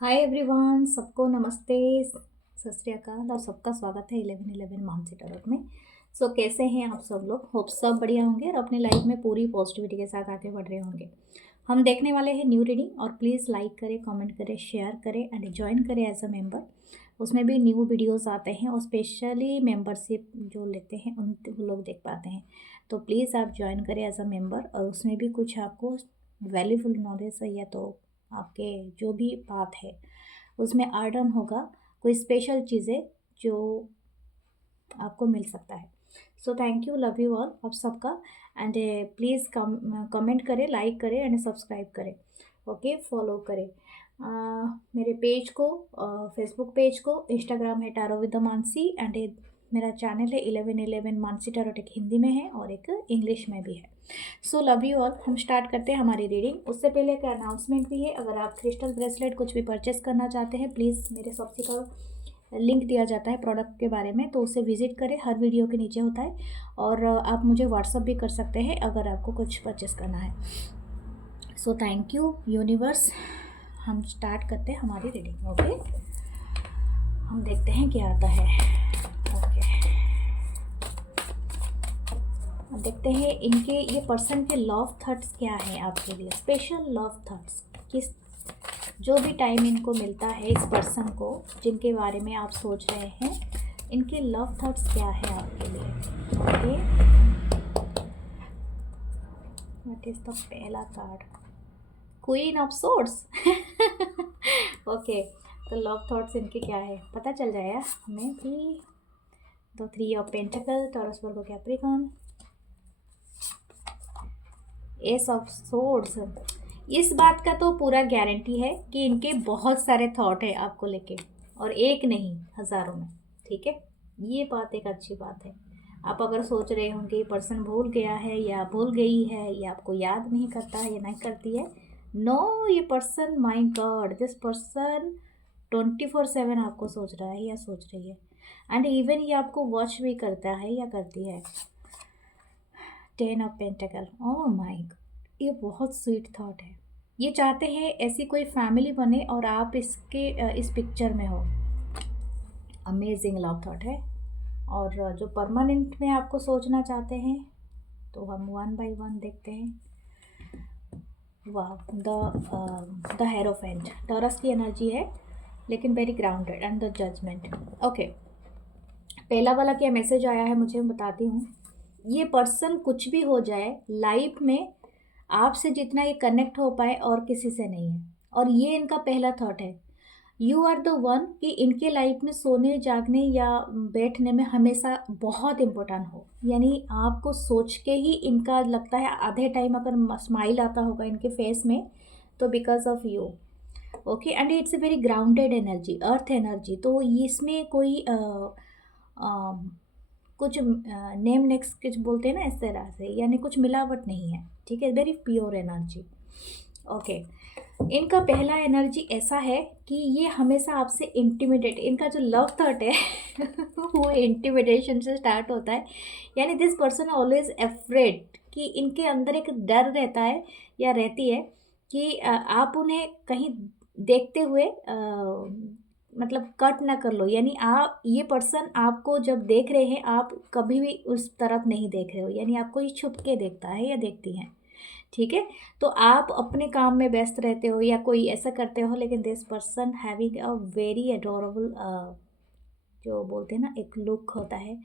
Hi everyone, सबको नमस्ते, सत श्री अकाल और सबका स्वागत है 1111 मानसी टैरोट में। कैसे हैं आप सब लोग? होप सब बढ़िया होंगे और अपनी लाइफ में पूरी पॉजिटिविटी के साथ आगे बढ़ रहे होंगे। हम देखने वाले हैं न्यू रीडिंग और प्लीज़ लाइक करें, कमेंट करें, शेयर करें एंड ज्वाइन करें एज अ मेंबर। उसमें भी न्यू वीडियोस आते हैं और स्पेशली मेंबरशिप जो लेते हैं उन वो लोग देख पाते हैं। तो प्लीज़ आप ज्वाइन करें एज अ मेंबर और उसमें भी कुछ आपको वैल्यूफुल नॉलेज है या तो आपके जो भी बात है उसमें आर्डन होगा, कोई स्पेशल चीज़ें जो आपको मिल सकता है। Thank you, love you all आप सबका। एंड प्लीज़ कमेंट करें, लाइक करें एंड सब्सक्राइब करें। ओके, फॉलो करें मेरे पेज को, फेसबुक पेज को, इंस्टाग्राम है tarot with the Mansi and मेरा चैनल है 1111 मानसी टैरोट, एक हिंदी में है और एक इंग्लिश में भी है। Love you all. हम स्टार्ट करते हैं हमारी रीडिंग। उससे पहले एक अनाउंसमेंट भी है, अगर आप क्रिस्टल ब्रेसलेट कुछ भी परचेस करना चाहते हैं प्लीज़ मेरे शॉप्सी का लिंक दिया जाता है प्रोडक्ट के बारे में, तो उसे विजिट करें, हर वीडियो के नीचे होता है। और आप मुझे व्हाट्सअप भी कर सकते हैं अगर आपको कुछ परचेस करना है। Thank you universe. हम स्टार्ट करते हैं हमारी रीडिंग। ओके, हम देखते हैं क्या आता है। ओके, देखते हैं इनके ये पर्सन के लव थॉट्स क्या है आपके लिए, स्पेशल लव थॉट्स। किस जो भी टाइम इनको मिलता है इस पर्सन को जिनके बारे में आप सोच रहे हैं, इनके लव थॉट्स क्या है आपके लिए। ओके, व्हाट इज द पहला card? Queen of swords. Okay, तो लव थॉट्स इनके क्या है पता चल जाएगा हमें भी। तो 3 of pentacle, taurus, Virgo, Capricorn, S of swords. इस बात का तो पूरा गारंटी है कि इनके बहुत सारे थॉट है आपको लेके, और एक नहीं हज़ारों में। ठीक है, ये बात एक अच्छी बात है। आप अगर सोच रहे होंगे ये पर्सन भूल गया है या भूल गई है या आपको याद नहीं करता है या नहीं करती है, नो, ये person, my God, this person 24/7 आपको सोच रहा है या सोच रही है। एंड इवन ये आपको वॉच भी करता है या करती है। 10 of pentacle, oh my God, ये बहुत स्वीट थॉट है। ये चाहते हैं ऐसी कोई फैमिली बने और आप इस पिक्चर में हो। अमेजिंग लव थॉट है। और जो परमानेंट में आपको सोचना चाहते हैं तो हम वन बाय वन देखते हैं। वाह, द हेरोफेंट, टॉरस की एनर्जी है लेकिन very grounded and the judgement. Okay, पहला वाला क्या मैसेज आया है मुझे बताती हूँ। ये पर्सन कुछ भी हो जाए लाइफ में आपसे जितना ये कनेक्ट हो पाए और किसी से नहीं है। और ये इनका पहला थॉट है, यू आर द वन, कि इनके लाइफ में सोने जागने या बैठने में हमेशा बहुत इम्पोर्टेंट हो। यानी आपको सोच के ही इनका लगता है आधे टाइम अगर स्माइल आता होगा इनके फेस में तो because of you. Okay, and it's a very grounded energy, earth energy. तो इसमें कोई कुछ नेम नेक्स्ट कुछ बोलते हैं ना इस तरह से, यानी कुछ मिलावट नहीं है। ठीक है, वेरी प्योर एनर्जी। ओके, इनका पहला एनर्जी ऐसा है कि ये हमेशा आपसे इंटिमिडेट, इनका जो लव थॉट है वो इंटिमिडेशन से स्टार्ट होता है। यानी दिस पर्सन ऑलवेज अफ्रेड, कि इनके अंदर एक डर रहता है या रहती है कि आप उन्हें कहीं देखते हुए मतलब कट ना कर लो। यानी आप, ये पर्सन आपको जब देख रहे हैं आप कभी भी उस तरफ नहीं देख रहे हो, यानी आपको ये छुप के देखता है या देखती हैं। ठीक है, तो आप अपने काम में व्यस्त रहते हो या कोई ऐसा करते हो, लेकिन this person having a very adorable, जो बोलते हैं ना एक लुक होता है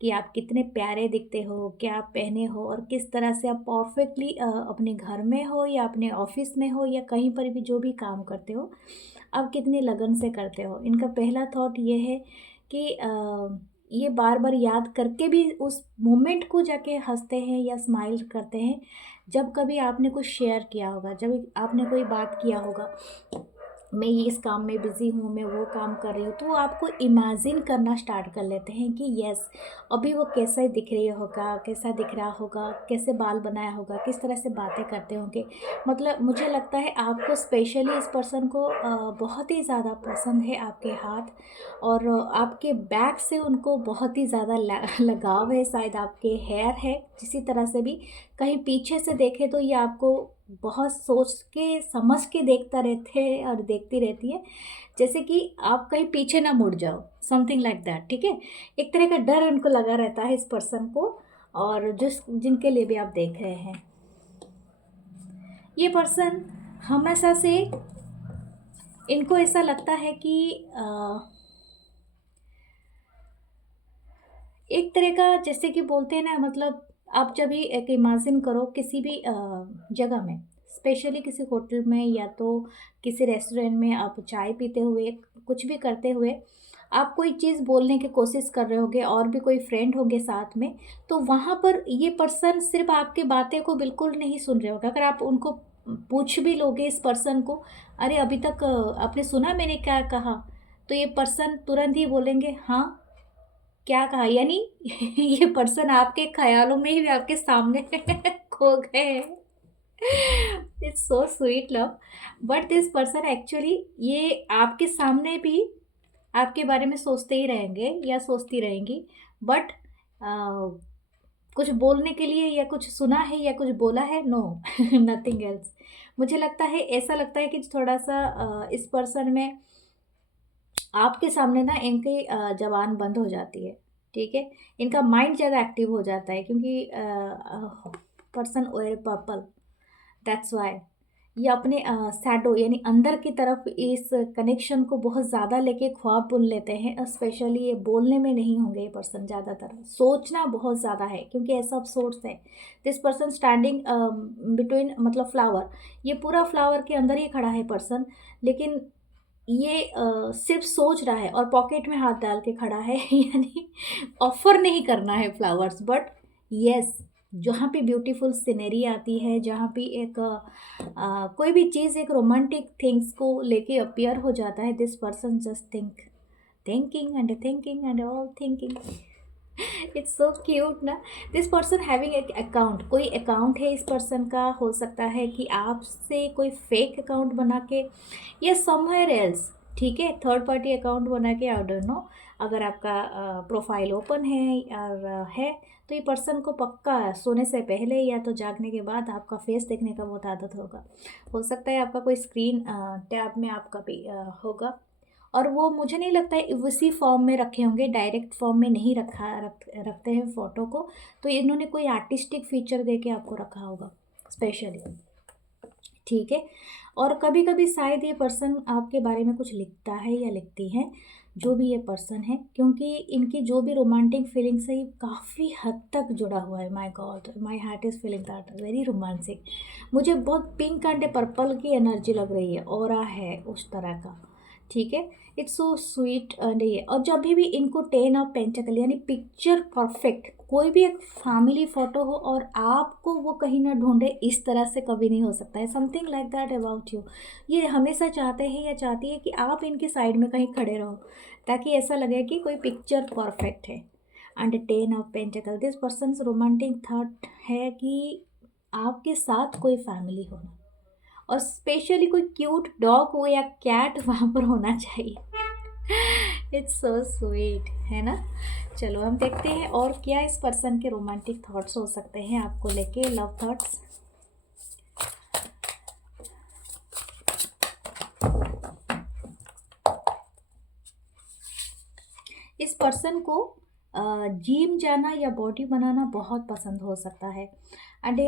कि आप कितने प्यारे दिखते हो, क्या आप पहने हो और किस तरह से आप परफेक्टली अपने घर में हो या अपने ऑफिस में हो या कहीं पर भी जो भी काम करते हो आप कितनी लगन से करते हो। इनका पहला थॉट ये है कि ये बार बार याद करके भी उस मोमेंट को जाके हंसते हैं या स्माइल करते हैं जब कभी आपने कुछ शेयर किया होगा, जब आपने कोई बात किया होगा, मैं ये इस काम में बिज़ी हूँ, मैं वो काम कर रही हूँ, तो आपको इमेजिन करना स्टार्ट कर लेते हैं कि यस अभी वो कैसा दिख रही होगा, कैसा दिख रहा होगा, कैसे बाल बनाया होगा, किस तरह से बातें करते होंगे। मतलब मुझे लगता है आपको स्पेशली इस पर्सन को बहुत ही ज़्यादा पसंद है आपके हाथ, और आपके बैक से उनको बहुत ही ज़्यादा लगाव है। शायद आपके हेयर है, किसी तरह से भी कहीं पीछे से देखें तो ये आपको बहुत सोच के समझ के देखता रहते हैं और देखती रहती है, जैसे कि आप कहीं पीछे ना मुड़ जाओ, समथिंग लाइक दैट, ठीक है। एक तरह का डर उनको लगा रहता है इस पर्सन को, और जिस जिनके लिए भी आप देख रहे हैं, ये पर्सन हमेशा से, इनको ऐसा लगता है कि एक तरह का, जैसे कि बोलते हैं ना, मतलब आप जब भी एक इमेजिन करो किसी भी जगह में, स्पेशली किसी होटल में या तो किसी रेस्टोरेंट में, आप चाय पीते हुए, कुछ भी करते हुए, आप कोई चीज़ बोलने की कोशिश कर रहे होगे और भी कोई फ्रेंड होंगे साथ में, तो वहाँ पर ये पर्सन सिर्फ आपकी बातें को बिल्कुल नहीं सुन रहे होगे। अगर आप उनको पूछ भी लोगे इस पर्सन को, अरे अभी तक आपने सुना मैंने क्या कहा, तो ये पर्सन तुरंत ही बोलेंगे हाँ, क्या कहा, यानी ये पर्सन आपके ख्यालों में ही आपके सामने खो गए। It's so sweet love, but this person actually ये आपके सामने भी आपके बारे में सोचते ही रहेंगे या सोचती रहेंगी, बट कुछ बोलने के लिए या कुछ सुना है या कुछ बोला है, नो, नथिंग एल्स। मुझे लगता है, ऐसा लगता है कि थोड़ा सा इस पर्सन में आपके सामने ना इनकी ज़बान बंद हो जाती है, ठीक है। इनका माइंड ज़्यादा एक्टिव हो जाता है, क्योंकि person wear purple, that's why ये अपने शैडो यानी अंदर की तरफ इस कनेक्शन को बहुत ज़्यादा लेके ख्वाब बुन लेते हैं। स्पेशली ये बोलने में नहीं होंगे, ये पर्सन ज़्यादातर सोचना बहुत ज़्यादा है, क्योंकि ऐसा अब सोर्स है। दिस पर्सन स्टैंडिंग बिटवीन, मतलब फ्लावर, ये पूरा फ्लावर के अंदर ही खड़ा है पर्सन, लेकिन ये सिर्फ सोच रहा है और पॉकेट में हाथ डाल के खड़ा है। यानी ऑफर नहीं करना है फ्लावर्स, बट यस, जहाँ पे ब्यूटीफुल सीनरी आती है, जहाँ पे एक कोई भी चीज़ एक रोमांटिक थिंग्स को लेके अपीयर हो जाता है, this person just thinking and all thinking. It's so cute ना। दिस पर्सन हैविंग एक अकाउंट, कोई अकाउंट है इस पर्सन का, हो सकता है कि आपसे कोई फेक अकाउंट बना के या समवेयर एल्स, ठीक है, थर्ड पार्टी अकाउंट बना के, आई डोंट नो। अगर आपका प्रोफाइल ओपन है और है, तो ये पर्सन को पक्का सोने से पहले या तो जागने के बाद आपका फेस देखने का बहुत आदत होगा। हो सकता है आपका कोई स्क्रीन टैब में आपका भी होगा, और वो मुझे नहीं लगता है उसी फॉर्म में रखे होंगे, डायरेक्ट फॉर्म में नहीं रखते हैं फ़ोटो को, तो इन्होंने कोई आर्टिस्टिक फीचर दे के आपको रखा होगा स्पेशली, ठीक है। और कभी कभी शायद ये पर्सन आपके बारे में कुछ लिखता है या लिखती है, जो भी ये पर्सन है, क्योंकि इनकी जो भी रोमांटिक फीलिंग्स है, ये काफ़ी हद तक जुड़ा हुआ है। My God, my heart is feeling that very romantic. मुझे बहुत पिंक एंड पर्पल की एनर्जी लग रही है, ऑरा है उस तरह का, ठीक है। इट्स सो स्वीट एंड ये, और जब भी इनको 10 ऑफ पेंटिकल यानी पिक्चर परफेक्ट, कोई भी एक फैमिली फ़ोटो हो और आपको वो कहीं ना ढूंढे, इस तरह से कभी नहीं हो सकता है। Something like that about you, ये हमेशा चाहते हैं या चाहती है कि आप इनके साइड में कहीं खड़े रहो, ताकि ऐसा लगे कि कोई पिक्चर परफेक्ट है। And 10 of pentacle, this person romantic thought है कि आपके साथ कोई फैमिली होना, और स्पेशली कोई क्यूट डॉग हो या कैट वहाँ पर होना चाहिए। इट्स सो स्वीट, है ना। चलो हम देखते हैं और क्या इस पर्सन के रोमांटिक थॉट्स हो सकते हैं आपको लेके, लव थॉट्स। इस पर्सन को जिम जाना या बॉडी बनाना बहुत पसंद हो सकता है, एंड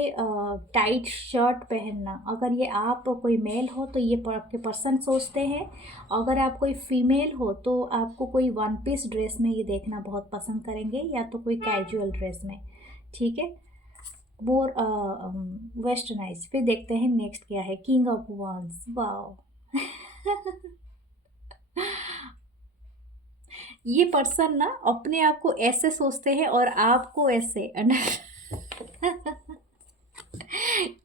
टाइट शर्ट पहनना। अगर ये आप कोई मेल हो तो ये आपके पर्सन सोचते हैं, अगर आप कोई फीमेल हो तो आपको कोई वन पीस ड्रेस में ये देखना बहुत पसंद करेंगे, या तो कोई कैजुअल ड्रेस में, ठीक है, मोर वेस्टर्नाइज। फिर देखते हैं नेक्स्ट क्या है, किंग ऑफ वॉन्स, वाओ। ये पर्सन ना अपने आप को ऐसे सोचते हैं और आपको ऐसे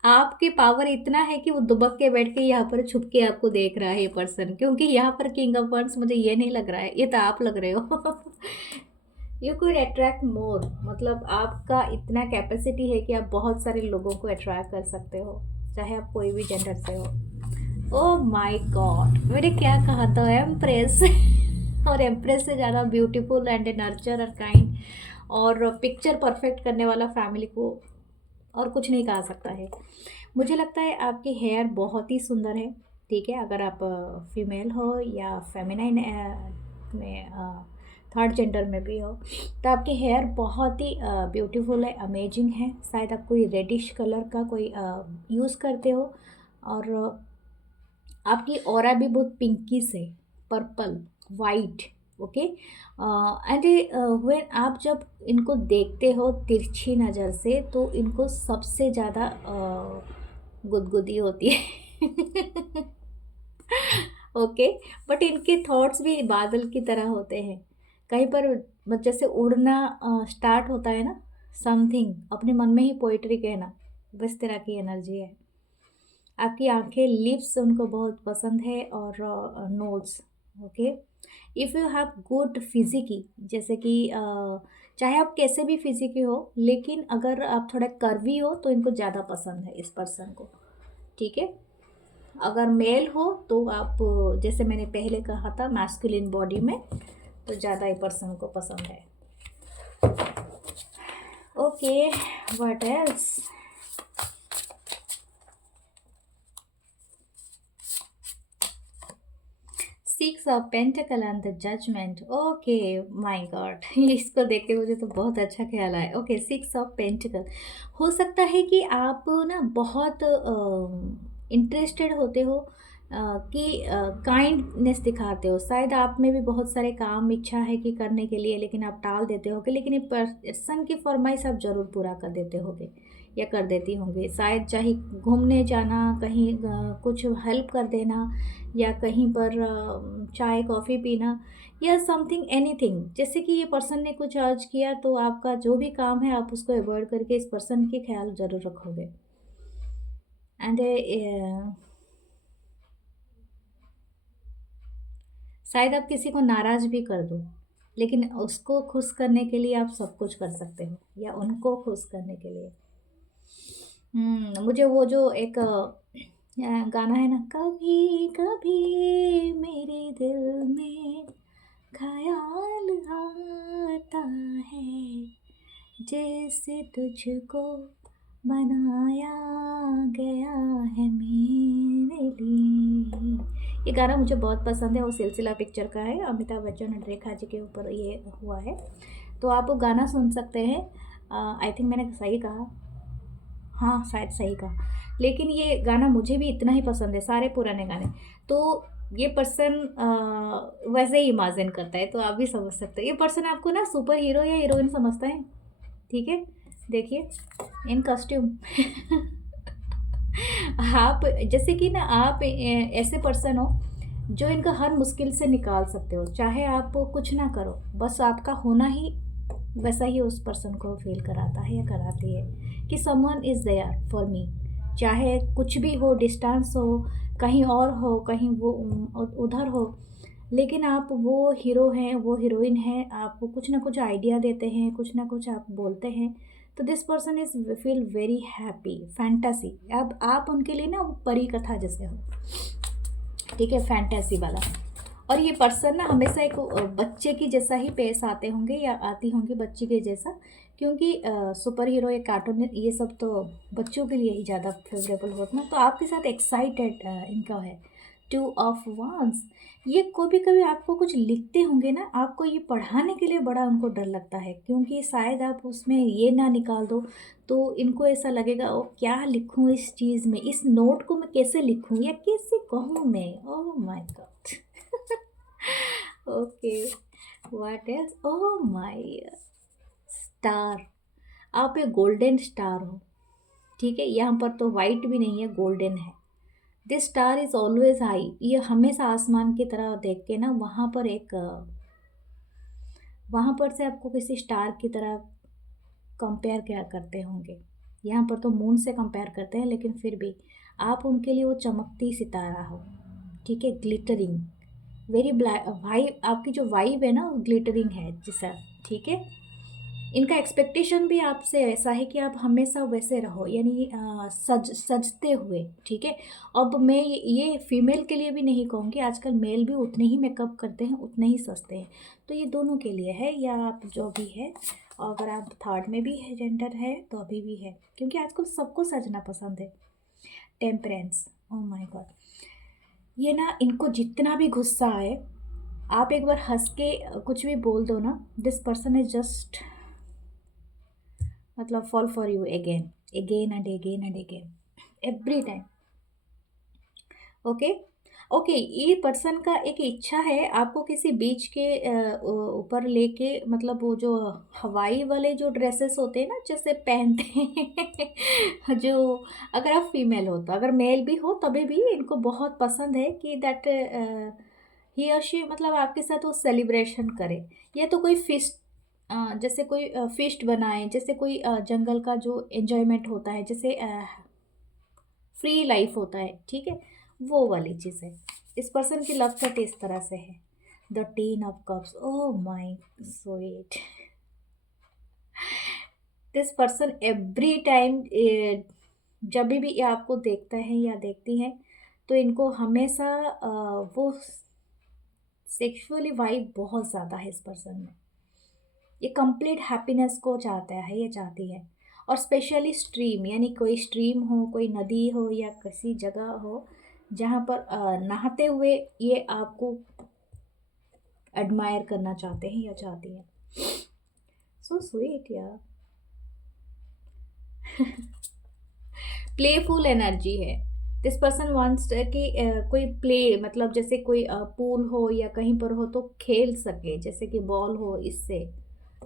आपकी पावर इतना है कि वो दुबक के बैठ के यहाँ पर छुप के आपको देख रहा है ये पर्सन, क्योंकि यहाँ पर किंग ऑफ वंस मुझे ये नहीं लग रहा है, ये तो आप लग रहे हो। यू कुड अट्रैक्ट मोर, मतलब आपका इतना कैपेसिटी है कि आप बहुत सारे लोगों को अट्रैक्ट कर सकते हो, चाहे आप कोई भी जेंडर से हो। ओह माय गॉड, मैंने क्या कहा था, एम्प्रेस। और एम्प्रेस से ज़्यादा ब्यूटीफुल एंड नर्चर और काइंड और पिक्चर परफेक्ट करने वाला फैमिली को और कुछ नहीं कहा सकता है। मुझे लगता है आपकी हेयर बहुत ही सुंदर है, ठीक है। अगर आप फीमेल हो या फेमिनाइन में थर्ड जेंडर में भी हो, तो आपकी हेयर बहुत ही ब्यूटीफुल है, अमेजिंग है। शायद आप कोई रेडिश कलर का कोई यूज़ करते हो, और आपकी ऑरा भी बहुत पिंकिश है, purple, white, okay. And when आप जब इनको देखते हो तिरछी नज़र से, तो इनको सबसे ज़्यादा गुदगुदी होती है। ओके। बट इनके थॉट्स भी बादल की तरह होते हैं। कहीं पर जैसे उड़ना स्टार्ट होता है ना, समथिंग अपने मन में ही पोइट्री कहना, बस तरह की एनर्जी है। आपकी आंखें, लिप्स उनको बहुत पसंद है, और nose, okay. If you have good physique, जैसे कि चाहे आप कैसे भी फिजिकी हो, लेकिन अगर आप थोड़ा कर्वी हो तो इनको ज़्यादा पसंद है इस पर्सन को, ठीक है। अगर मेल हो तो आप जैसे मैंने पहले कहा था मैस्कुलिन बॉडी में, तो ज़्यादा ही पर्सन को पसंद है। Okay, what else? Six of pentacle and the judgement. Okay, my god, इसको देख के मुझे तो बहुत अच्छा ख्याल आया। Okay, six of pentacle. हो सकता है कि आप ना बहुत इंटरेस्टेड होते हो, कि काइंडनेस दिखाते हो। शायद आप में भी बहुत सारे काम इच्छा है कि करने के लिए, लेकिन आप टाल देते होगे, लेकिन ये पर्सन की फरमाइश आप ज़रूर पूरा कर देते होगे या कर देती होंगे। शायद चाहे घूमने जाना, कहीं कुछ हेल्प कर देना, या कहीं पर चाय कॉफ़ी पीना, या समथिंग एनीथिंग। जैसे कि ये पर्सन ने कुछ अर्ज किया, तो आपका जो भी काम है आप उसको अवॉइड करके इस पर्सन के ख्याल ज़रूर रखोगे। एंड शायद आप किसी को नाराज़ भी कर दो, लेकिन उसको खुश करने के लिए आप सब कुछ कर सकते हो, या उनको खुश करने के लिए। मुझे वो जो एक गाना है ना, कभी कभी मेरे दिल में ख़याल आता है, जैसे तुझको बनाया गया है मेरे लिए। ये गाना मुझे बहुत पसंद है, वो सिलसिला पिक्चर का है, अमिताभ बच्चन और रेखा जी के ऊपर ये हुआ है। तो आप वो गाना सुन सकते हैं। आई थिंक मैंने सही कहा, हाँ शायद सही कहा। लेकिन ये गाना मुझे भी इतना ही पसंद है, सारे पुराने गाने। तो ये पर्सन वैसे ही इमेजिन करता है, तो आप भी समझ सकते हैं। ये पर्सन आपको ना सुपर हीरो या हीरोइन समझता है, ठीक है। देखिए इन कॉस्ट्यूम। आप जैसे कि ना, आप ऐसे पर्सन हो जो इनका हर मुश्किल से निकाल सकते हो। चाहे आप कुछ ना करो, बस आपका होना ही वैसा ही उस पर्सन को फील कराता है या कराती है, कि someone is there for me. चाहे कुछ भी हो, डिस्टेंस हो, कहीं और हो, कहीं वो उधर हो, लेकिन आप वो हीरो हैं, वो हीरोइन हैं, आप कुछ ना कुछ आइडिया देते हैं, कुछ ना कुछ आप बोलते हैं, तो this person is feel very happy, fantasy. अब आप उनके लिए ना वो परी कथा जैसे हो, ठीक है, फैंटेसी वाला। और ये पर्सन ना हमेशा एक बच्चे की जैसा ही पेश आते होंगे या आती होंगी, बच्चे के जैसा, क्योंकि सुपर हीरो या कार्टून ये सब तो बच्चों के लिए ही ज़्यादा फेवरेबल होता है। तो आपके साथ एक्साइटेड इनका है, टू ऑफ वांस। ये कभी कभी आपको कुछ लिखते होंगे ना, आपको ये पढ़ाने के लिए बड़ा उनको डर लगता है, क्योंकि शायद आप उसमें ये ना निकाल दो, तो इनको ऐसा लगेगा ओ क्या लिखूँ इस चीज़ में, इस नोट को मैं कैसे लिखूँ या कैसे कहूँ मैं। Oh my God. Okay, what else? Oh my star. आप एक गोल्डन स्टार हो, ठीक है। यहाँ पर तो वाइट भी नहीं है, गोल्डन है। This star is always high. ये हमेशा आसमान की तरह देख के ना, वहाँ पर एक वहाँ पर से आपको किसी स्टार की तरह कंपेयर क्या करते होंगे। यहाँ पर तो मून से कंपेयर करते हैं, लेकिन फिर भी आप उनके लिए वो चमकती सितारा हो, ठीक है, ग्लिटरिंग, वेरी ब्लैक वाइब। आपकी जो वाइब है ना वो ग्लिटरिंग है जैसा, ठीक है। इनका एक्सपेक्टेशन भी आपसे ऐसा है कि आप हमेशा वैसे रहो, यानी सजते हुए, ठीक है। अब मैं ये फीमेल के लिए भी नहीं कहूँगी, आजकल मेल भी उतने ही मेकअप करते हैं, उतने ही सजते हैं। तो ये दोनों के लिए है, या आप जो भी है, अगर आप थर्ड में भी है जेंडर है तो अभी भी है, क्योंकि आजकल सबको सजना पसंद है। Temperance, oh my God. ये ना इनको जितना भी गुस्सा आए, आप एक बार हंस के कुछ भी बोल दो ना, दिस पर्सन इज जस्ट मतलब fall for you again again and again and again every time. Okay. Okay, ये पर्सन का एक इच्छा है आपको किसी बीच के ऊपर लेके, मतलब वो जो हवाई वाले जो ड्रेसेस होते हैं ना जैसे पहनते हैं जो, अगर आप फीमेल हो तो, अगर मेल भी हो तभी भी इनको बहुत पसंद है कि दैट ही और शी मतलब आपके साथ वो सेलिब्रेशन करे, या तो कोई फिस्ट जैसे कोई फिस्ट बनाए, जैसे कोई जंगल का जो एंजॉयमेंट होता है, जैसे फ्री लाइफ होता है, ठीक है, वो वाली चीज़ है। इस पर्सन की लव कट इस तरह से है, the ten of cups, oh my sweet. This person every time जब भी ये आपको देखता है या देखती है तो इनको हमेशा वो सेक्सुअली वाइब बहुत ज़्यादा है इस पर्सन में। ये कंप्लीट हैप्पीनेस को चाहता है, ये चाहती है। और स्पेशली स्ट्रीम, यानी कोई स्ट्रीम हो, कोई नदी हो या किसी जगह हो जहाँ पर नहाते हुए ये आपको एडमायर करना चाहते हैं या चाहती हैं। सो स्वीट यार। प्लेफुल एनर्जी है। दिस पर्सन वांट्स कि कोई प्ले, मतलब जैसे कोई पूल हो या कहीं पर हो तो खेल सके, जैसे कि बॉल हो, इससे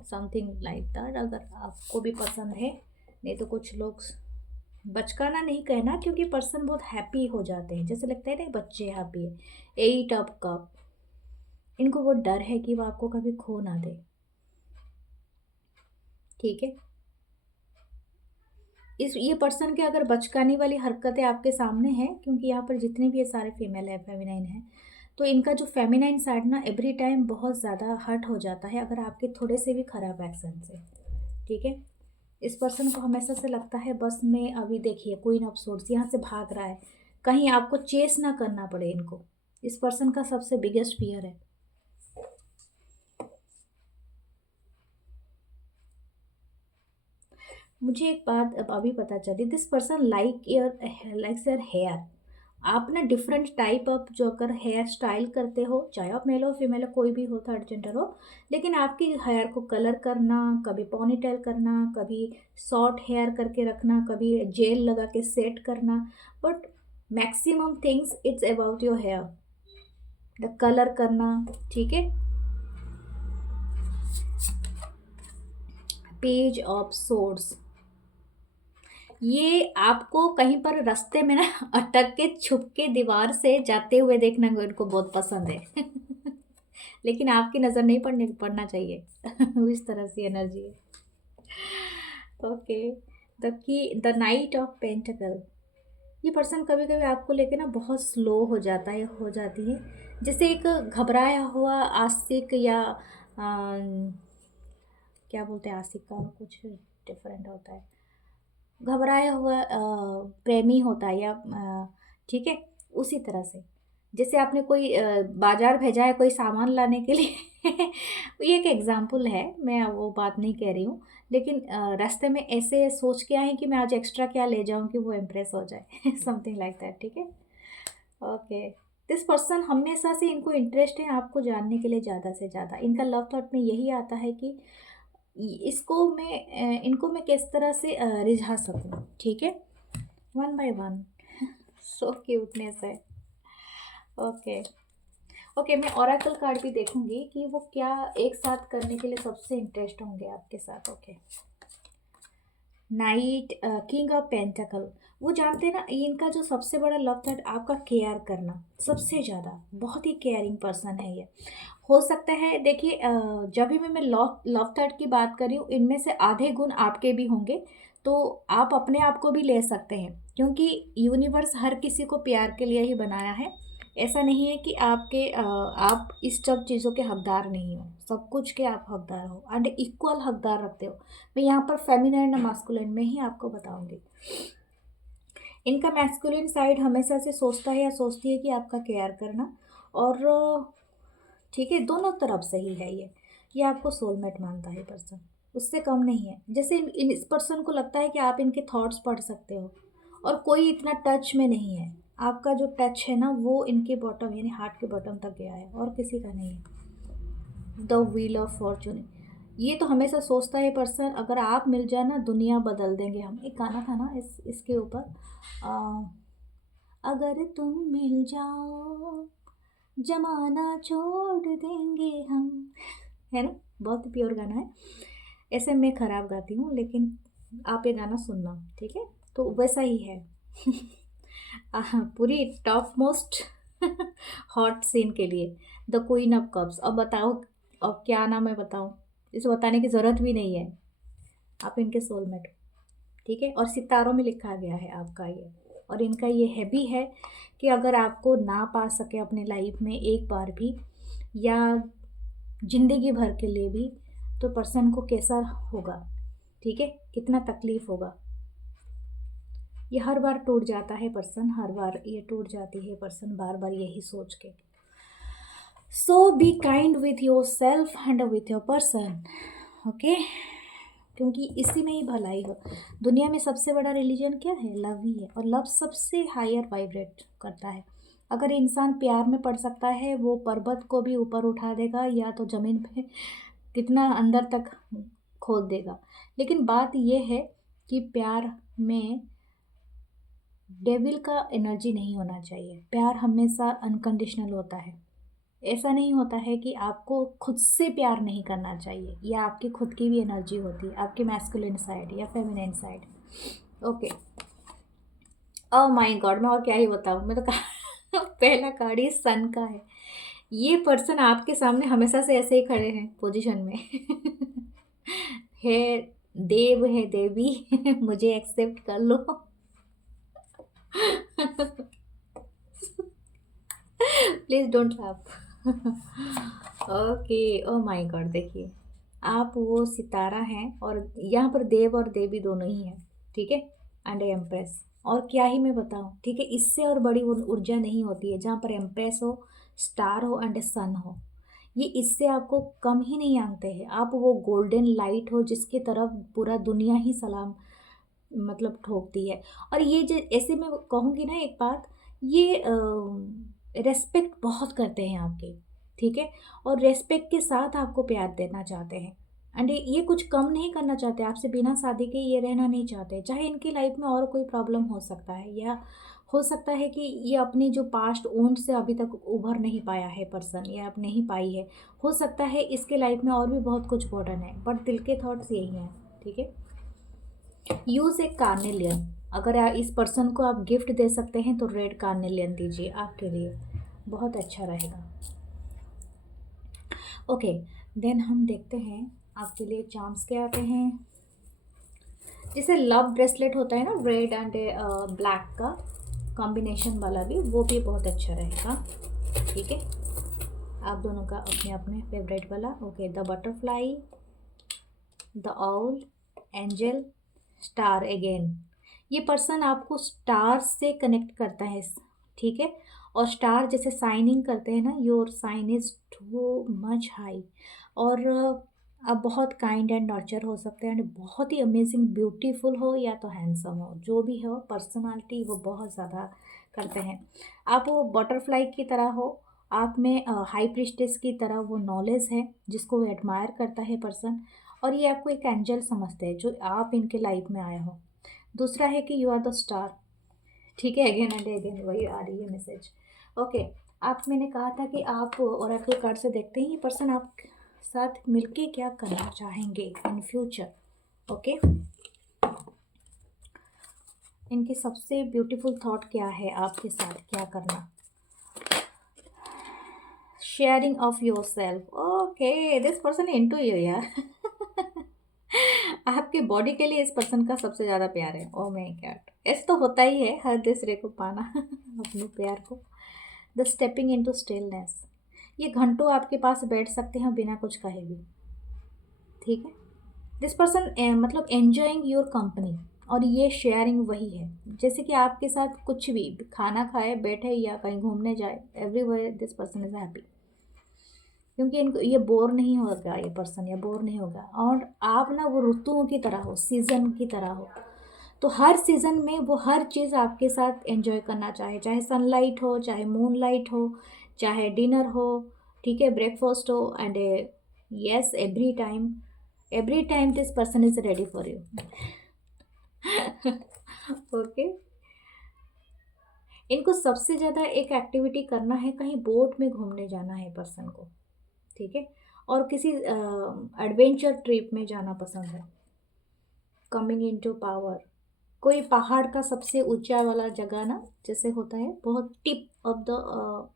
समथिंग लाइक दैट, अगर आपको भी पसंद है। नहीं तो कुछ लोग, बचकाना नहीं कहना क्योंकि पर्सन बहुत हैप्पी हो जाते हैं, जैसे लगता है ना बच्चे हैप्पी है। 8 ऑफ कप, इनको वो डर है कि वो आपको कभी खो ना दे, ठीक है। इस ये पर्सन के अगर बचकानी वाली हरकतें आपके सामने हैं, क्योंकि यहाँ पर जितने भी ये सारे फीमेल है, फेमिनाइन है, तो इनका जो फेमिनाइन साइड ना एवरी टाइम बहुत ज़्यादा हर्ट हो जाता है अगर आपके थोड़े से भी खराब एक्शन से, ठीक है। इस पर्सन को हमेशा से लगता है बस मैं अभी देखिए क्वीन ऑफ सोर्ड्स यहाँ से भाग रहा है, कहीं आपको चेस ना करना पड़े इनको। इस पर्सन का सबसे बिगेस्ट फियर है। मुझे एक बात अब अभी पता चली, this person likes your hair. आप ना डिफरेंट टाइप ऑफ जो अगर हेयर स्टाइल करते हो, चाहे आप मेल हो फीमेल हो, कोई भी हो, थर्ड जेंडर हो, लेकिन आपकी हेयर को कलर करना, कभी पोनीटेल करना, कभी शॉर्ट हेयर करके रखना, कभी जेल लगा के सेट करना, but maximum things it's about your hair, the colour करना, ठीक है। पेज ऑफ सोर्ड्स, ये आपको कहीं पर रास्ते में ना अटक के छुप के दीवार से जाते हुए देखना इनको बहुत पसंद है लेकिन आपकी नज़र नहीं पड़ना चाहिए इस तरह से एनर्जी है। Okay, the night of pentacle, ये पर्सन कभी कभी आपको लेके ना बहुत स्लो हो जाता है, हो जाती है, जैसे एक घबराया हुआ आशिक, या क्या बोलते हैं, आशिक का कुछ डिफरेंट होता है, घबराया हुआ प्रेमी होता है, या ठीक है, उसी तरह से जैसे आपने कोई बाजार भेजा है कोई सामान लाने के लिए ये एक एग्जाम्पल है, मैं वो बात नहीं कह रही हूँ, लेकिन रास्ते में ऐसे सोच के आए कि मैं आज एक्स्ट्रा क्या ले जाऊँ कि वो इम्प्रेस हो जाए समथिंग लाइक दैट, ठीक है। ओके, दिस पर्सन हमेशा से इनको इंटरेस्ट है आपको जानने के लिए, ज़्यादा से ज़्यादा इनका लव थॉट में यही आता है कि इसको मैं इनको मैं किस तरह से रिझा सकूं, ठीक है, one by one so cuteness है। ओके। ओके, मैं ओरेकल कार्ड भी देखूंगी कि वो क्या एक साथ करने के लिए सबसे इंटरेस्ट होंगे आपके साथ। ओके, नाइट, किंग ऑफ पेंटाकल, वो जानते हैं ना इनका जो सबसे बड़ा लव थॉट आपका केयर करना, सबसे ज़्यादा बहुत ही केयरिंग पर्सन है ये। हो सकता है देखिए जब भी मैं लव लव थॉट की बात कर रही हूँ, इनमें से आधे गुण आपके भी होंगे, तो आप अपने आप को भी ले सकते हैं, क्योंकि यूनिवर्स हर किसी को प्यार के लिए ही बनाया है। ऐसा नहीं है कि आप इस सब चीज़ों के हकदार नहीं हो, सब कुछ के आप हकदार हो एंड इक्वल हकदार रखते हो। मैं यहाँ पर फेमिनाइन और मास्कुलिन में ही आपको बताऊंगी। इनका मैस्कुलिन साइड हमेशा से सोचता है या सोचती है कि आपका केयर करना, और ठीक है, दोनों तरफ से ही है ये आपको सोलमेट मानता है पर्सन, उससे कम नहीं है। जैसे इस पर्सन को लगता है कि आप इनके थॉट्स पढ़ सकते हो, और कोई इतना टच में नहीं है। आपका जो टच है ना वो इनके बॉटम यानी हार्ट के बॉटम तक गया है और किसी का नहीं है। द व्हील ऑफ फॉर्चून, ये तो हमेशा सोचता है पर्सन, अगर आप मिल जाए ना दुनिया बदल देंगे हम। एक गाना था ना इसके ऊपर, अगर तुम मिल जाओ जमाना छोड़ देंगे हम, है ना, बहुत ही प्योर गाना है। ऐसे मैं ख़राब गाती हूँ लेकिन आप ये गाना सुनना, ठीक है। तो वैसा ही है। पूरी टॉप मोस्ट हॉट सीन के लिए द क्वीन ऑफ कप्स। अब बताओ, अब क्या नाम है बताओ, इसे बताने की ज़रूरत भी नहीं है, आप इनके सोलमेट हो, ठीक है। और सितारों में लिखा गया है आपका ये, और इनका ये है भी है कि अगर आपको ना पा सके अपने लाइफ में एक बार भी या ज़िंदगी भर के लिए भी, तो पर्सन को कैसा होगा, ठीक है, कितना तकलीफ़ होगा। ये हर बार टूट जाता है पर्सन, हर बार ये टूट जाती है पर्सन, बार बार यही सोच के। So be kind with yourself and with your person, okay, क्योंकि इसी में ही भलाई हो। दुनिया में सबसे बड़ा रिलीजन क्या है? लव ही है, और लव सबसे हायर वाइब्रेट करता है। अगर इंसान प्यार में पड़ सकता है, वो पर्वत को भी ऊपर उठा देगा या तो ज़मीन पे कितना अंदर तक खोद देगा। लेकिन बात ये है कि प्यार में डेविल का एनर्जी नहीं होना चाहिए। प्यार हमेशा अनकंडीशनल होता है। ऐसा नहीं होता है कि आपको खुद से प्यार नहीं करना चाहिए, या आपकी खुद की भी एनर्जी होती है, आपकी मैस्कुलिन साइड या feminine side, okay. Oh my God, मैं और क्या ही बताऊँ, मैं तो कहा पहला कार्ड ही सन का है। ये पर्सन आपके सामने हमेशा से ऐसे ही खड़े हैं पोजीशन में। है देव है देवी, मुझे एक्सेप्ट कर लो। Please don't laugh. Okay, oh my God, देखिए आप वो सितारा हैं, और यहाँ पर देव और देवी दोनों ही हैं, ठीक है, एंड एम्प्रेस। और क्या ही मैं बताऊँ, ठीक है, इससे और बड़ी ऊर्जा नहीं होती है। जहाँ पर एम्प्रेस हो, स्टार हो एंड सन हो, ये इससे आपको कम ही नहीं आंकते हैं। आप वो गोल्डन लाइट हो जिसकी तरफ पूरा दुनिया ही सलाम मतलब ठोकती है। और ये जो ऐसे मैं कहूँगी ना एक बात, ये रेस्पेक्ट बहुत करते हैं आपके, ठीक है, और रेस्पेक्ट के साथ आपको प्यार देना चाहते हैं। एंड ये कुछ कम नहीं करना चाहते आपसे, बिना शादी के ये रहना नहीं चाहते। चाहे इनकी लाइफ में और कोई प्रॉब्लम हो सकता है, या हो सकता है कि ये अपनी जो पास्ट ओंड से अभी तक उभर नहीं पाया है पर्सन, या अब नहीं पाई है। हो सकता है इसके लाइफ में और भी बहुत कुछ बर्डन है, बट दिल के थॉट्स यही हैं, ठीक है। यूज़ ए कार्नेलियन, अगर इस पर्सन को आप गिफ्ट दे सकते हैं तो रेड कार्नेलियन दीजिए, आपके लिए बहुत अच्छा रहेगा। ओके, देन हम देखते हैं आपके लिए चार्म्स क्या आते हैं। जैसे लव ब्रेसलेट होता है ना, रेड एंड ब्लैक का कॉम्बिनेशन वाला भी, वो भी बहुत अच्छा रहेगा, ठीक है। आप दोनों का अपने अपने फेवरेट वाला। Okay, the butterfly, the all, angel, star again. ये पर्सन आपको स्टार से कनेक्ट करता है, ठीक है। और स्टार जैसे साइनिंग करते हैं ना, your sign is too much high. और आप बहुत काइंड एंड नर्चर हो सकते हैं, एंड बहुत ही अमेजिंग ब्यूटीफुल हो या तो हैंडसम हो, जो भी हो पर्सनालिटी वो बहुत ज़्यादा करते हैं। आप वो बटरफ्लाई की तरह हो, आप में हाई प्रिस्टेस की तरह वो नॉलेज है जिसको वो एडमायर करता है पर्सन। और ये आपको एक एंजल समझते हैं जो आप इनके लाइफ में आए हो। दूसरा है कि यू आर द स्टार, ठीक है, अगेन एंड अगेन वही आ रही है मैसेज। ओके, आप मैंने कहा था कि आप ओरेकल कार्ड से देखते हैं ये पर्सन आप साथ मिलके क्या करना चाहेंगे इन फ्यूचर, ओके। इनकी सबसे ब्यूटीफुल थॉट क्या है आपके साथ क्या करना। Sharing of your self, okay, this person into you यार। आपके बॉडी के लिए इस पर्सन का सबसे ज़्यादा प्यार है। ओ माय गॉड, ऐसे तो होता ही है हर दूसरे को पाना अपने प्यार को। द स्टेपिंग इनटू स्टिलनेस, ये घंटों आपके पास बैठ सकते हैं बिना कुछ कहे भी, ठीक है। दिस पर्सन मतलब एन्जॉइंग योर कंपनी, और ये शेयरिंग वही है जैसे कि आपके साथ कुछ भी खाना खाए, बैठे या कहीं घूमने जाए, everywhere this person is happy, क्योंकि इनको ये बोर नहीं होगा, ये पर्सन ये बोर नहीं होगा। और आप ना वो ऋतुओं की तरह हो, सीज़न की तरह हो, तो हर सीज़न में वो हर चीज़ आपके साथ एंजॉय करना चाहे, चाहे सनलाइट हो, चाहे मूनलाइट हो, चाहे डिनर हो, ठीक है, ब्रेकफास्ट हो, and yes, every time this person is ready for you. Okay. इनको सबसे ज़्यादा एक एक्टिविटी करना है, कहीं बोट में घूमने जाना है पर्सन को, ठीक है, और किसी एडवेंचर ट्रिप में जाना पसंद है। कमिंग इन टू पावर, कोई पहाड़ का सबसे ऊंचा वाला जगह ना, जैसे होता है बहुत टिप ऑफ द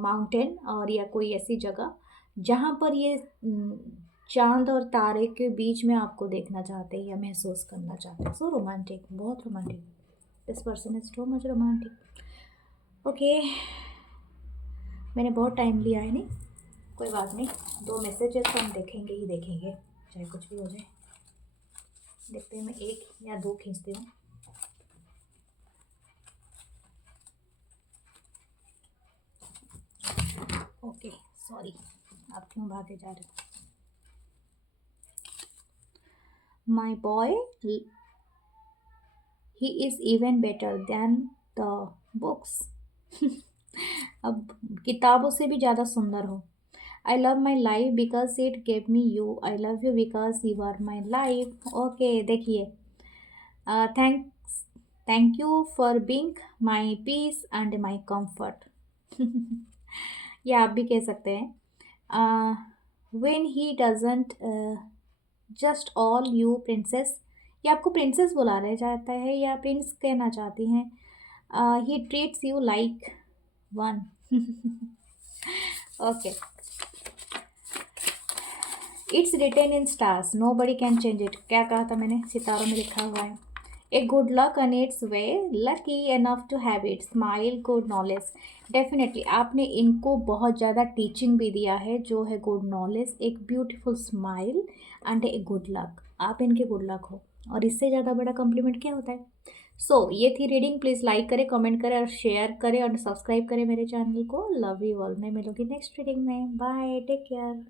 माउंटेन, और या कोई ऐसी जगह जहाँ पर ये चांद और तारे के बीच में आपको देखना चाहते हैं या महसूस करना चाहते हैं। सो रोमांटिक, बहुत romantic, this person is so much romantic. Okay, मैंने बहुत टाइम लिया है, नहीं कोई बात नहीं, 2 मैसेजेस तो हम देखेंगे ही देखेंगे, चाहे कुछ भी हो जाए। देखते हैं, मैं 1 या 2 खींचती हूँ। ओके, सॉरी, आप क्यों भागे जा रहे हो? My boy, he is even better than the books. अब किताबों से भी ज़्यादा सुंदर हो। I love my life because it gave me you, I love you because you are my life. Okay, देखिए, thanks, thank you for being my peace and my comfort. ये आप भी कह सकते हैं। When he doesn't just all you princess, ये आपको princess बुलाना चाहता है या प्रिंस कहना चाहती हैं। ही treats you like one. Okay, it's written in stars, nobody can change it. क्या कहा था मैंने? सितारों में लिखा हुआ है। A good luck on its way, lucky enough to have it, smile, good knowledge. Definitely आपने इनको बहुत ज़्यादा टीचिंग भी दिया है, जो है गुड नॉलेज, एक beautiful smile and A good luck. आप इनके गुड लक हो, और इससे ज़्यादा बड़ा कॉम्प्लीमेंट क्या होता है? सो ये थी रीडिंग। प्लीज़ लाइक करें, कमेंट करें और शेयर करें और सब्सक्राइब करें मेरे चैनल को। Love you all. मैं मिलूंगी नेक्स्ट रीडिंग में। Bye, take care.